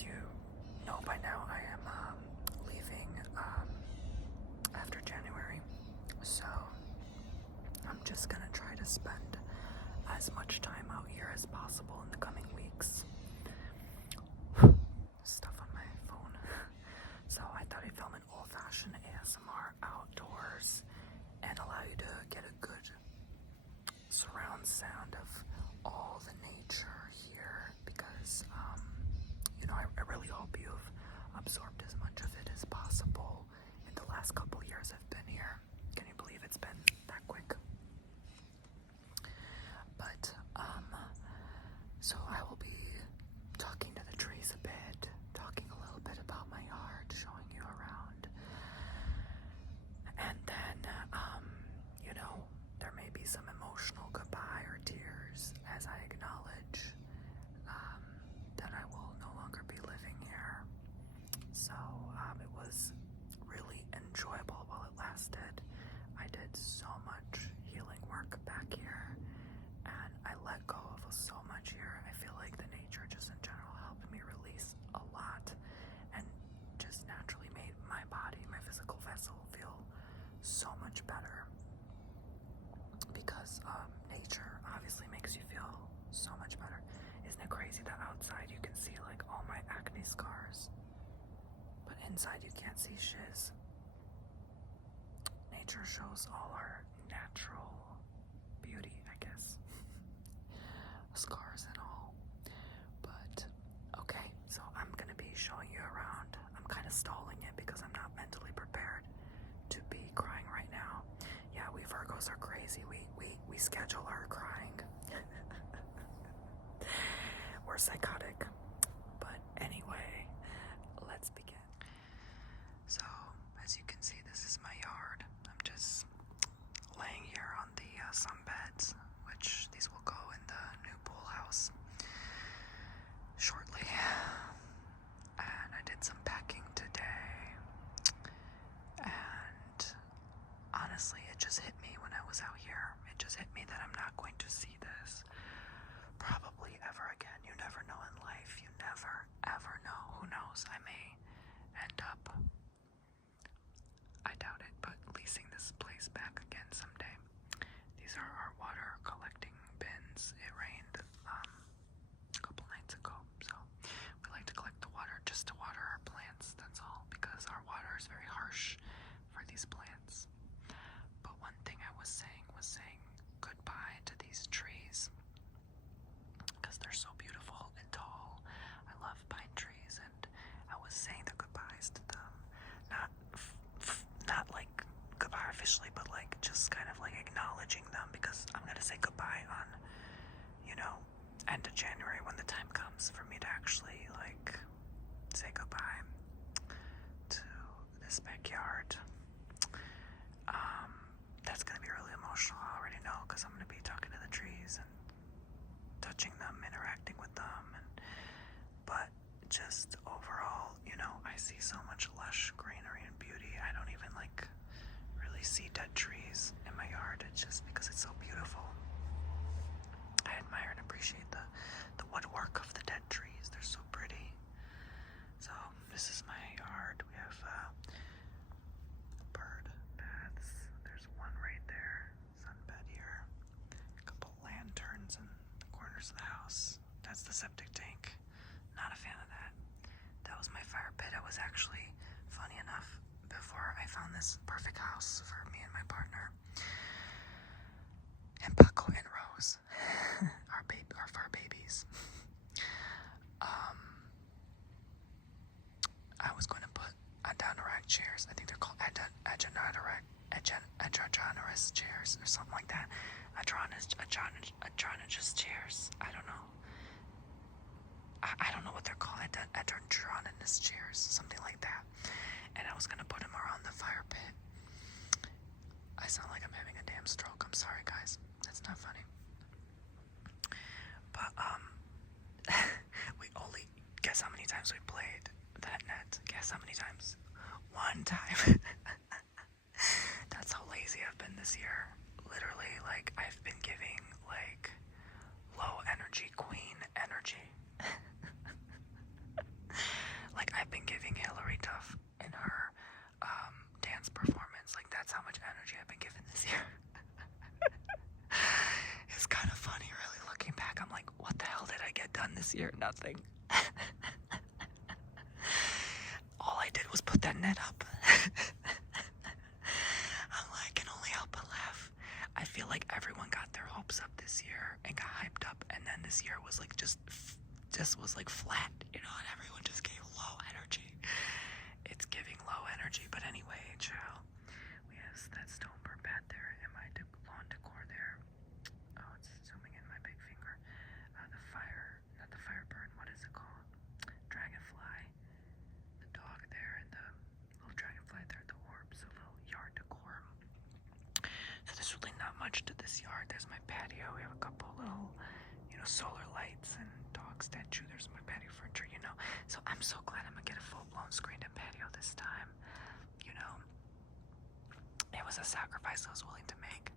as you know by now, I am leaving after January, so I'm just gonna try to spend as much time out here as possible in the coming weeks. Stuff on my phone. So I thought I'd film an old-fashioned ASMR outdoors and allow you to get a good surround sound of all the nature here, because I really hope you've absorbed as much of it as possible in the last couple years I've been here. Can you believe it's been that quick? But so I will be talking to the trees a bit, talking a little bit about my yard, showing you around, and then there may be some emotional goodbye or tears as I acknowledge that I will no longer be living here. So it was really enjoyable while it lasted. I did so much healing work back here, and I let go of so much here. I feel like the nature just in general helped me release a lot, and just naturally made my body, my physical vessel, feel so much better, because nature obviously makes you feel so much better. Isn't it crazy that outside you can see like all my acne scars, but inside you can't see shiz? Nature shows all our natural beauty, I guess. Scars and all. But okay, so I'm gonna be showing you around. I'm kind of stalling it because I'm not mentally prepared to be crying right now. Yeah, we Virgos are crazy. We schedule our crying. We're psychotic. But anyway, let's begin. So, as you can see, this is my yard. I'm just laying here on the sunbeds, which these will go in the new pool house shortly. And I did some packing today, and honestly, it just hit me when I was out here. It just hit me that I'm not going to see this probably ever again. You never know in life. You never, ever know. Who knows? I may end up, I doubt it, but leasing this place back again someday. These are our water collecting bins. It rained a couple nights ago, so we like to collect the water just to water our plants, that's all, because our water is very harsh for these plants. But one thing I was saying goodbye to these trees, because they're so beautiful and tall. I love pine trees, and I was saying the goodbyes to them, not like goodbye officially, but like just kind of like acknowledging them, because I'm gonna say goodbye on end of January, when the time comes for me to actually like say goodbye to this backyard. That's gonna be really emotional, I already know, because I'm gonna be talking to the trees and touching them, interacting with them, but just overall, I see so much lush greenery and beauty. I don't even really see dead trees in my yard. It's just because it's so beautiful. I admire and appreciate the woodwork of the dead trees. They're so pretty. So this is my yard. We have bird baths. There's one right there, sunbed here. A couple lanterns in the corners of the house. That's the septic tank. Not a fan of that. That was my fire pit. I was actually, funny enough, before I found this perfect house for me and my partner, and Paco and Rose, our fur babies, I was going to put Adonoric chairs. I think they're called Adrogenerous chairs or something like that. Adrogenerous chairs. I don't know. I don't know what they're called. Adrogenerous chairs, something like that. And I was going to put them around the fire pit. I sound like I'm having a damn stroke. I'm sorry, guys. That's not funny. But, we only, guess how many times we played that net? Guess how many times? One time. That's how lazy I've been this year. Literally, I've been giving, low energy queen energy. Like, I've been giving Hillary Duff in her dance performance. Like, that's how much energy I've been given this year. It's kind of funny, really, looking back. I'm like, what the hell did I get done this year? Nothing. All I did was put that net up. I can only help but laugh. I feel like everyone got their hopes up this year and got hyped up, and then this year was like just was like flat, you know, and everyone just gave low energy. It's giving low energy, but anyway, child. We have that stone burnt bat there, and my lawn decor there. Oh, it's zooming in my big finger. The fire, not the fire burn. What is it called? Dragonfly. The dog there, and the little dragonfly there, the orbs, a little yard decor. So there's really not much to this yard. There's my patio. We have a couple little, solar lights and dog statue. There's my patio furniture, So I'm so glad I'm gonna get a full-blown screened-in patio this time. It was a sacrifice I was willing to make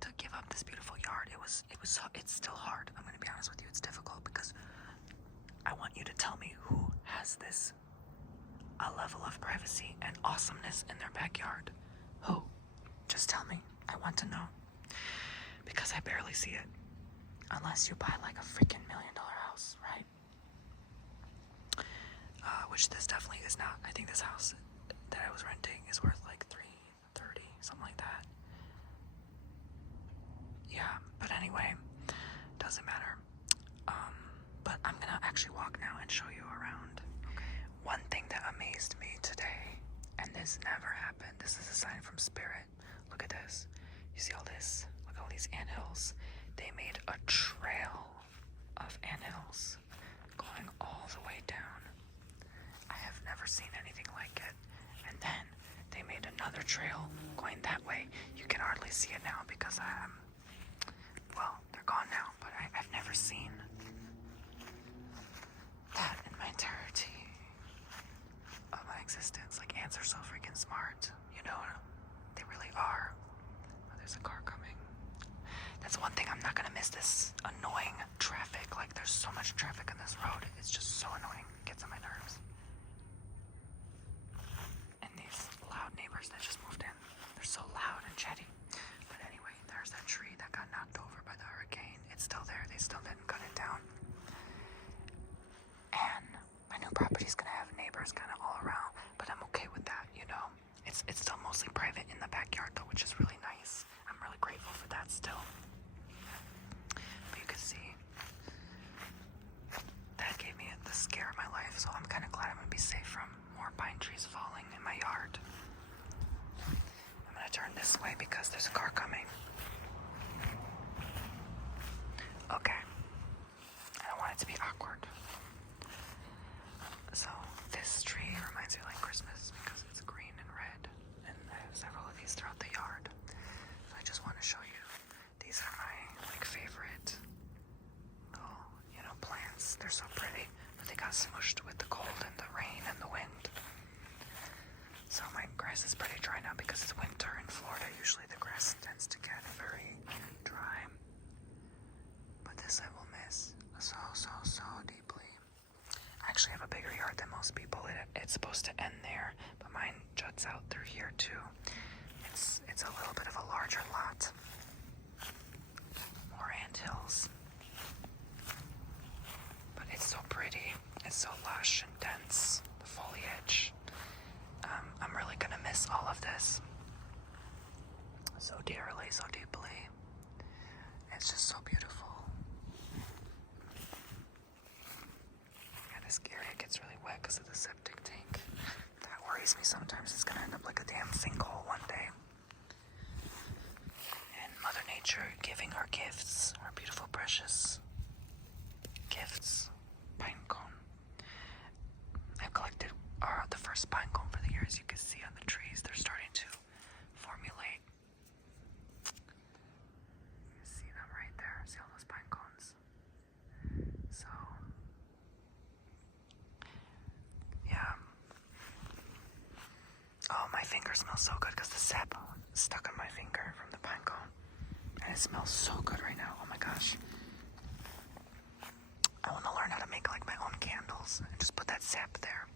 to give up this beautiful yard. It's still hard. I'm gonna be honest with you. It's difficult because I want you to tell me who has a level of privacy and awesomeness in their backyard. Who? Just tell me. I want to know. Because I barely see it. Unless you buy like a freaking $1 million house, right? Which this definitely is not. I think this house that I was renting is worth like $330, something like that. Yeah, but anyway, doesn't matter. But I'm gonna actually walk now and show you around. Okay. One thing that amazed me today, and this never happened. This is a sign from Spirit. Look at this. You see all this? Look at all these anthills. They made a trail of anthills going all the way down. I have never seen anything like it. And then they made another trail going that way. You can hardly see it now because they're gone now, but I've never seen that in my entirety of my existence. Like, ants are so freaking smart, they really are. Oh, there's a car coming. That's one thing I'm not gonna miss, this annoying traffic. Like, there's so much traffic on this road. It's just so annoying. It gets on my nerves. And these loud neighbors that just moved in, they're so loud and chatty. But anyway, there's that tree that got knocked over by the hurricane. It's still there. They still didn't cut it down. And my new property's gonna have neighbors kind of all around, but I'm okay with that, It's still mostly private in the backyard though, which is really nice. I'm really grateful for that still. But you can see that gave me the scare of my life, so I'm kind of glad I'm gonna be safe from more pine trees falling in my yard. I'm gonna turn this way because there's a car coming. Okay. I don't want it to be awkward. So this tree reminds me of like Christmas because it's green and red, and I have several of these throughout the yard. So I just want to show you. These are my favorite little, plants. They're so pretty, but they got smushed with the cold and the rain and the wind. So my grass is pretty dry now because it's winter in Florida. Usually the grass tends to get very dry. But this I will miss so deeply. I actually have a bigger yard than most people. It's supposed to end there, but mine juts out through here too. It's a little bit of a larger lot. More anthills. But it's so pretty. It's so lush and dense. The foliage. I'm really gonna miss all of this so dearly, so deeply. It's just so beautiful. This area gets really wet because of the septic tank. That worries me sometimes. It's going to end up like a damn sinkhole one day. And Mother Nature giving her gifts, her beautiful, precious gifts. Pine cone. I've collected the first pine cone for the year. As you can see on the trees, they're starting to formulate. You see them right there. See all those pine cones? So oh, my finger smells so good because the sap is stuck on my finger from the pine cone. And it smells so good right now. Oh my gosh. I want to learn how to make like my own candles. needles and just put that sap there.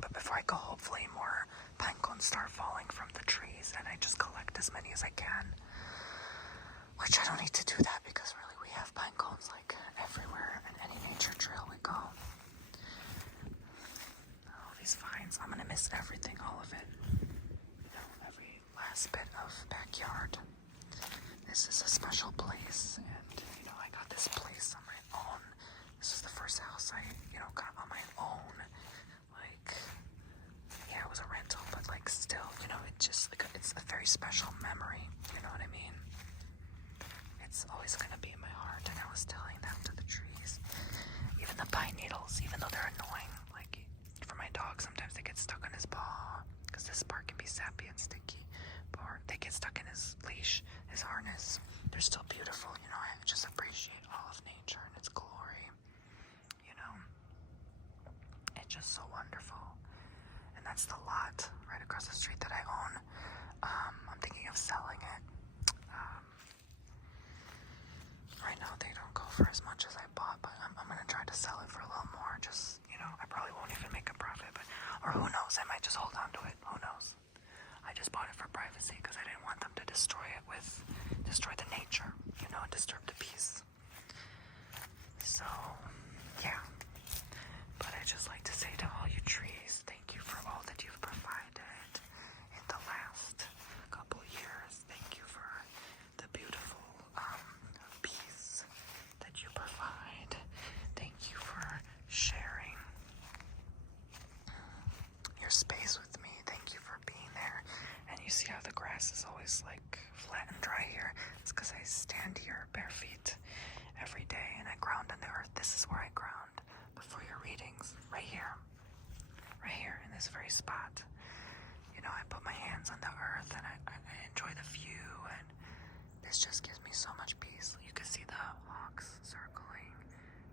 But before I go, hopefully more pine cones start falling from the trees and I just collect as many as I can. Which I don't need to do that because really we have pine cones like everywhere in any nature trail we go. All these vines, I'm gonna miss everything, all of it. You know, every last bit of backyard. This is a special place, and you know, I got this place on my own. This is the first house I, you know, got on my own. Like, yeah, it was a rental, but like still, you know, it just like it's a very special memory. You know what I mean? It's always gonna be in my heart, and I was telling that to the trees. Even the pine needles, even though they're annoying, like for my dog, sometimes they get stuck on his paw because this part can be sappy and sticky, or they get stuck in his leash, his harness. They're still beautiful, you know. I just appreciate all of nature and its glory. You know, it's just so wonderful. And that's the lot right across the street that I own. I'm thinking of selling it. Right now they don't go for as much as I bought, but I'm gonna try to sell it for a little more. Just, you know, I probably won't even make a profit, but or who knows? I might just hold on to it. Who knows? I just bought it for privacy because I didn't want them to destroy the nature, you know, disturb the peace. So, yeah. But I just like to say to all you trees, thank you for all that you've provided in the last couple years. Thank you for the beautiful peace that you provide. Thank you for sharing your space with me. Thank you for being there. And you see how the grass is always like flat and dry here? It's because I stand here bare feet every day and I ground in the earth. This is where I ground before your readings. Right here in this very spot. You know, I put my hands on the earth and I enjoy the view, and this just gives me so much peace. You can see the hawks circling.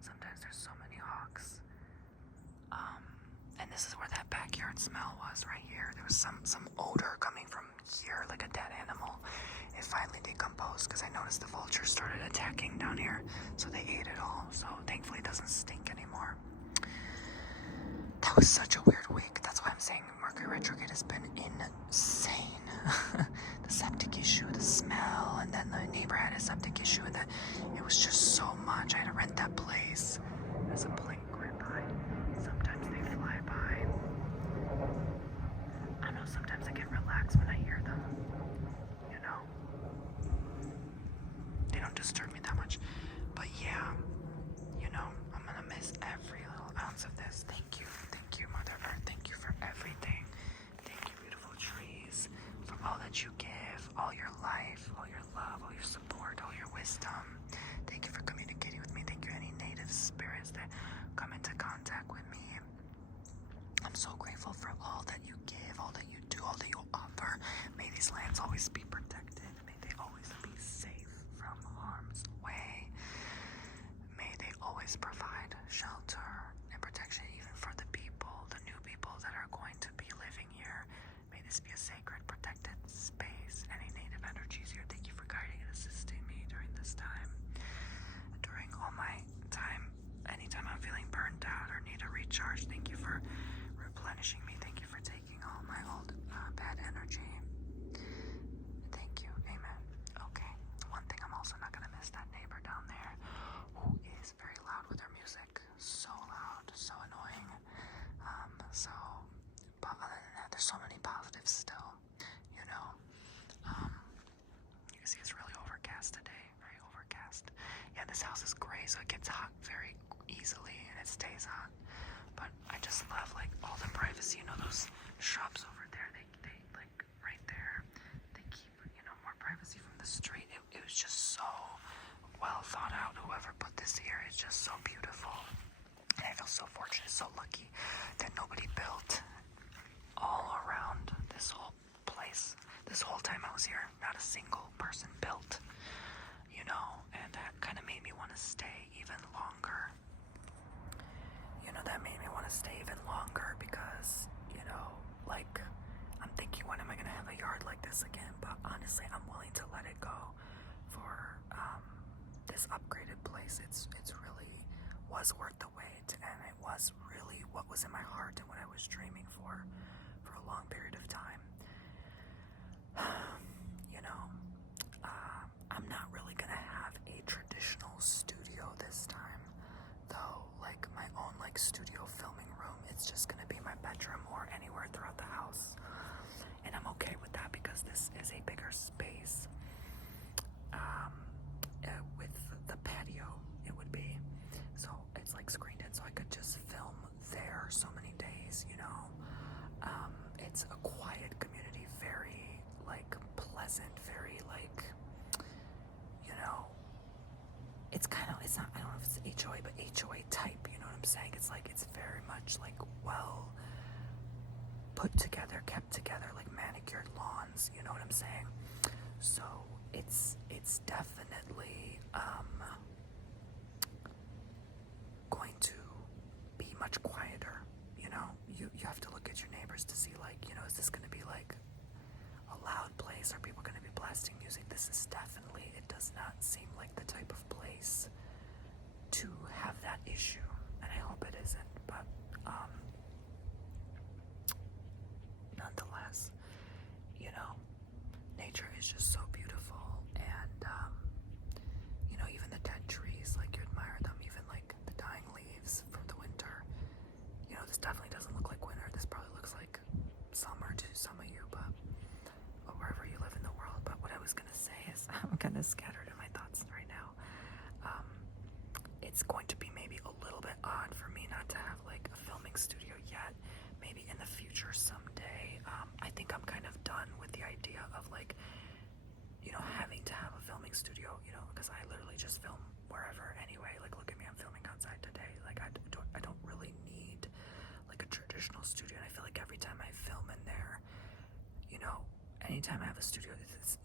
Sometimes there's so many hawks. And this is where that backyard smell was, right here. There was some odor coming from here, like a dead animal. It finally decomposed because I noticed the vultures started attacking down here, so they ate it all. So thankfully it doesn't stink anymore. That was such a weird week. That's why I'm saying Mercury retrograde has been insane. The septic issue, the smell, and then the neighbor had a septic issue, and that it was just so much. I had to rent that place. There's a plane going by. Sometimes they fly by. I know, sometimes I get relaxed when I hear them. You know? They don't disturb me that much. But yeah, you know, I'm gonna miss every little ounce of this. Thank you, Mother Earth. Thank you for everything. Thank you, beautiful trees, for all that you give, all your life, all your love, all your support, all your wisdom. Thank you for communicating with me. Thank you, any native spirits that come into contact with me. I'm so grateful for all that you give, all that you do, all that you offer. May these lands always be protected. May they always be safe from harm's way. May they always provide shelter and protection even for the people, the new people that are going to be living here. May this be a sacred, protected space. Any native energies here, thank you for guiding and assisting me during this time. During all my time, anytime I'm feeling burned out or need a recharge, thank you for replenishing me. Thank you for taking all my old bad energy. Thank you. Amen. Okay. One thing I'm also not going to miss, that neighbor down there who is very loud with her music. So loud. So annoying. But other than that, there's so many positives still. You know. You can see it's really overcast today. Very overcast. Yeah, this house is gray, so it gets hot very easily and it stays hot. But I just love like all the privacy. You know, those shops over there, they like right there, they keep, you know, more privacy from the street. It was just so well thought out. Whoever put this here is just so beautiful. And I feel so fortunate, so lucky that nobody built all around this whole place. This whole time I was here, not a single person built, you know, and that kind of made me want to stay even longer. You know, that made me want to stay even longer because, you know, like, I'm thinking, when am I going to have a yard like this again? But honestly, I'm willing to let it go for this upgraded place. It's really was worth the wait. and it was really what was in my heart and what I was dreaming for a long period of time. You know, I'm not really gonna have a traditional studio this time, though. Like my own like studio filming room, it's just gonna be my bedroom or anywhere throughout the house, and I'm okay with that because this is a bigger space. With the patio, it would be, so it's like screened in, so I could just film there so many days. You know, it's a quiet community, very like pleasant, very like, you know, it's kind of, it's not, I don't know if it's HOA, but HOA type, you know what I'm saying? It's like, it's very much like well put together, kept together, like manicured lawns, you know what I'm saying? So it's definitely going to be much quieter. You know, you have to look at your neighbors to see, like, you know, is this going to be like a loud place? Are people going to be blasting music? This is definitely, it does not seem like the type of place to have that issue, and I hope it isn't, but nonetheless, you know, nature is just so beautiful, and you know, even the dead trees, like, you admire them, even like the dying leaves from the winter. You know, this definitely doesn't look like winter. This probably looks like summer to some of you, but or wherever you live in the world. But what I was gonna say is, I'm kind of scattered in my thoughts right now. It's going to be maybe a little bit odd for me not to have like a filming studio yet. Maybe in the future someday. I think I'm kind of done with the idea of like, you know, having to have a filming studio, you know, because I literally just film wherever anyway. Like, look at me, I'm filming outside today. Like, I don't really need like a traditional studio, and I feel like every time I film in there, you know, anytime I have a studio,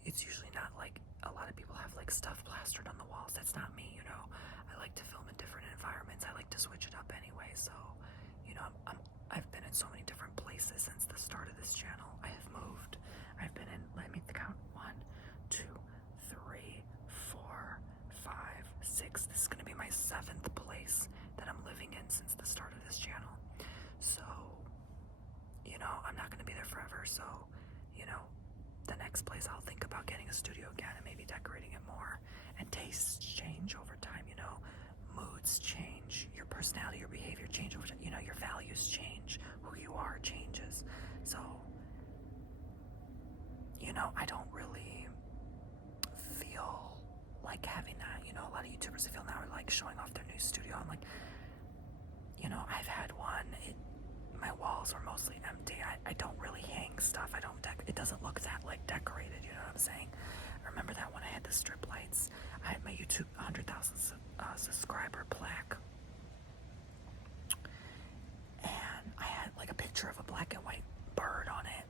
it's usually not like a lot of people have like stuff plastered on the walls. That's not me, you know. I like to film in different environments. I like to switch it up anyway. So, you know, I've been in so many different places since the start of this channel. I have moved. I've been in, let me count, 1, 2, 3, 4, 5, 6. This is going to be my 7th place that I'm living in since the start of this channel. So, you know, I'm not going to be there forever. So, you know, the next place I'll think about getting a studio again and maybe decorating it more. And tastes change over time, you know. Moods change, your personality, your behavior change over time. You know, your values change, who you are changes. So, you know, I don't really feel like having that. You know, a lot of YouTubers, I feel now, are like showing off their new studio. I'm like, you know, I've had one. My walls are mostly empty. I don't really hang stuff. It doesn't look that like decorated, you know what I'm saying? Remember that when I had the strip lights? I had my YouTube 100,000 subscriber plaque, and I had like a picture of a black and white bird on it.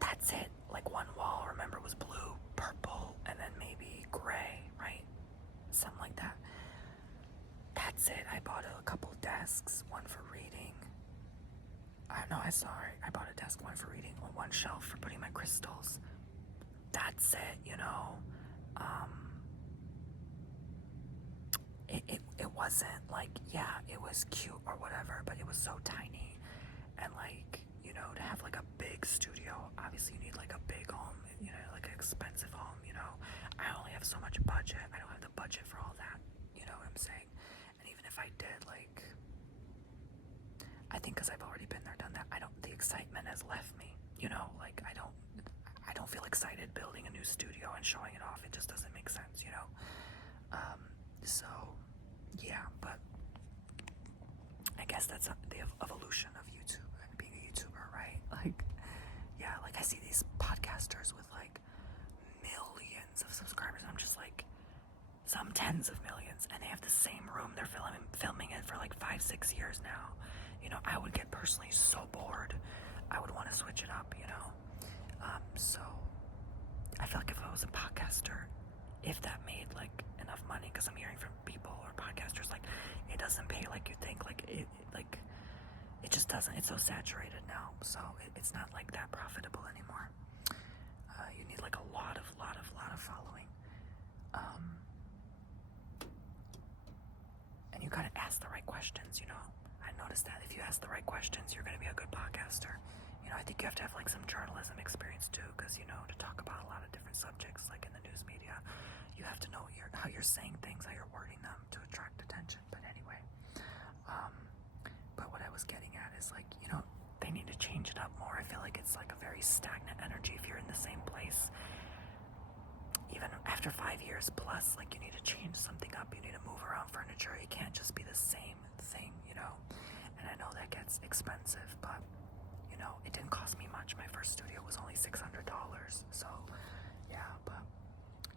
That's it. Like, one wall, remember, was blue, purple, and then maybe gray, right? Something like that. That's it. I bought a couple desks, one for reading. I bought a desk, one for reading, one shelf for putting my crystals. That's it, you know. It wasn't like, yeah, it was cute or whatever, but it was so tiny. And like, you know, to have like a big studio, obviously you need like a big home, you know, like an expensive home, you know. I only have so much budget. I don't have the budget for all that, you know what I'm saying? And even if I did, like, I think because I've already been there, done that, the excitement has left me, you know. Like, I don't feel excited building a new studio and showing it off. It just doesn't make sense, you know. So yeah, but I guess that's the evolution of YouTube and being a YouTuber, right? Like, yeah, like I see these podcasters with like millions of subscribers, and I'm just like, some tens of millions, and they have the same room. They're filming it for like 5-6 years now. You know, I would get personally so bored. I would want to switch it up, you know. So I feel like if I was a podcaster, if that made like enough money, because I'm hearing from people or podcasters, like, it doesn't pay like you think. Like, it just doesn't. It's so saturated now, so it's not like that profitable anymore. You need like a lot of following, and you gotta ask the right questions, you know. I noticed that if you ask the right questions, you're gonna be a good podcaster. You know, I think you have to have like some journalism experience too, because you know, to talk about a lot of different subjects, like in the news media, you have to know how you're saying things, how you're wording them to attract attention. But anyway, but what I was getting at is like, you know, they need to change it up more. I feel like it's like a very stagnant energy if you're in the same place. Even after 5 years plus, like you need to change something up. You need to move around furniture. It can't just be the same thing, you know. And I know that gets expensive, but you know, it didn't cost me much. My first studio was only $600. So yeah, but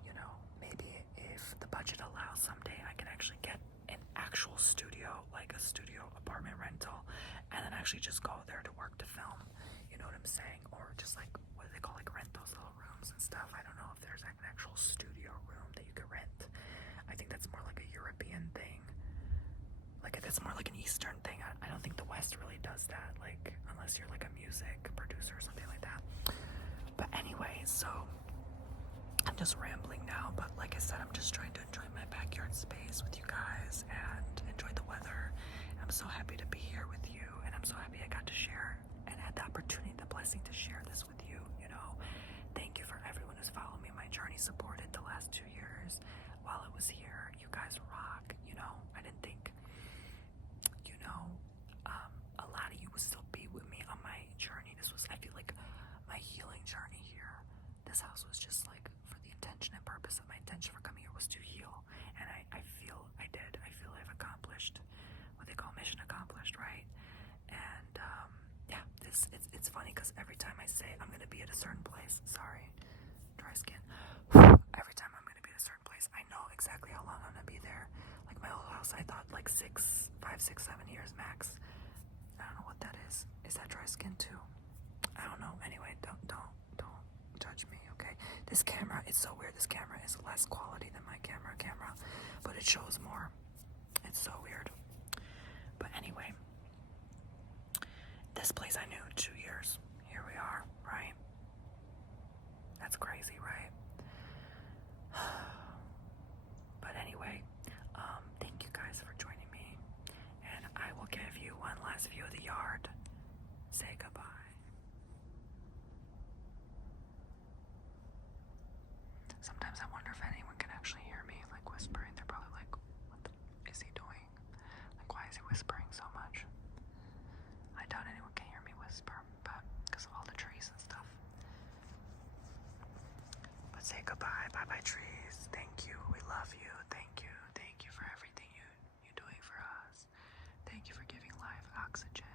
you know, maybe if the budget allows, someday I can actually get an actual studio, like a studio apartment rental, and then actually just go there to work to film. You know what I'm saying? Or just like, what do they call, like rent those little rooms and stuff. I don't know if there's like an actual studio room that you could rent. I think that's more like a European thing. Like that's more like an Eastern thing. I don't think the West really does that, like unless you're like a music producer or something like that. But anyway, so I'm just rambling now, but like I said, I'm just trying to enjoy my backyard space with you guys and enjoy the weather. I'm so happy to be here with you, and I'm so happy I got to share and had the opportunity, the blessing to share this with you. You know, thank you for everyone who's followed me, my journey, supported the last 2 years while I was here. You guys rock. You know, I didn't think, you know, a lot of you would still be with me on my journey. This was, I feel like, my healing journey here. This house was just like, for the intention and purpose of my intention for coming here was to heal. And I feel I did. I feel I've accomplished what they call mission accomplished, right? And yeah, it's funny because every time I say I'm gonna be at a certain place, sorry, dry skin. Every time I'm gonna be at a certain place, I know exactly how long I'm gonna be there. Like my old house, I thought like 5, 6, 7 years max. I don't know what that is. Is that dry skin too? I don't know. Anyway, don't judge me, okay? This camera, it's so weird. This camera is less quality than my camera, but it shows more. It's so weird. But anyway, this place I knew 2 years. Here we are, right? That's crazy, right? But anyway, thank you guys for joining me, and I will give you one last view of the yard. Say goodbye. Sometimes I wonder if anyone can actually hear me, like whispering. They're probably like, what is he doing? Like, why is he whispering so much? I doubt anyone can hear me whisper, but because of all the trees and stuff. But say goodbye. Bye-bye, trees. Thank you. We love you. Thank you. Thank you for everything you're doing for us. Thank you for giving life oxygen.